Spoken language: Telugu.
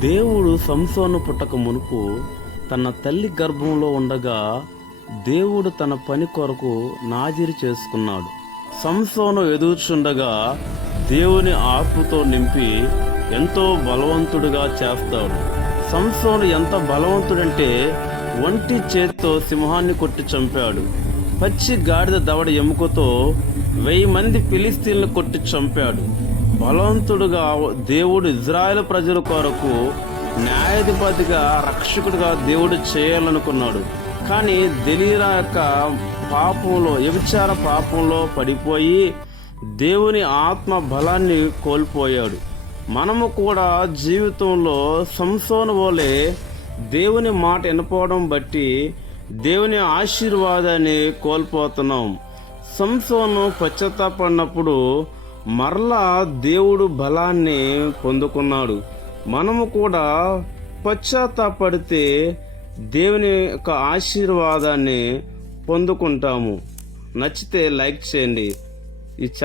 దేవుడు సంసోను పుట్టక మునుపు తన తల్లి గర్భంలో ఉండగా దేవుడు తన పని కొరకు నాజిరి చేసుకున్నాడు. సంసోను ఎదుర్చుండగా దేవుని ఆత్మతో నింపి ఎంతో బలవంతుడిగా చేస్తాడు. సంసోను ఎంత బలవంతుడంటే ఒంటి చేత్తో సింహాన్ని కొట్టి చంపాడు. పచ్చి గాడిద దవడ ఎముకతో వెయ్యి మంది ఫిలిస్తీన్లు కొట్టి చంపాడు. బలవంతుడుగా దేవుడు ఇజ్రాయెల్ ప్రజల కొరకు న్యాయాధిపతిగా రక్షకుడిగా దేవుడు చేయాలనుకున్నాడు. కానీ దెలీరా యొక్క పాపంలో వ్యభిచార పాపంలో పడిపోయి దేవుని ఆత్మ బలాన్ని కోల్పోయాడు. మనము కూడా జీవితంలో సంసోను వలె దేవుని మాట వినపోవడం బట్టి దేవుని ఆశీర్వాదాన్ని కోల్పోతున్నాం. సంసోను పశ్చాత్తాపడినప్పుడు మరలా దేవుడు బలాన్ని పొందుకున్నాడు. మనము కూడా పశ్చాత్తాపడితే దేవుని యొక్క ఆశీర్వాదాన్ని పొందుకుంటాము. నచ్చితే లైక్ చేయండి. ఈ ఛానల్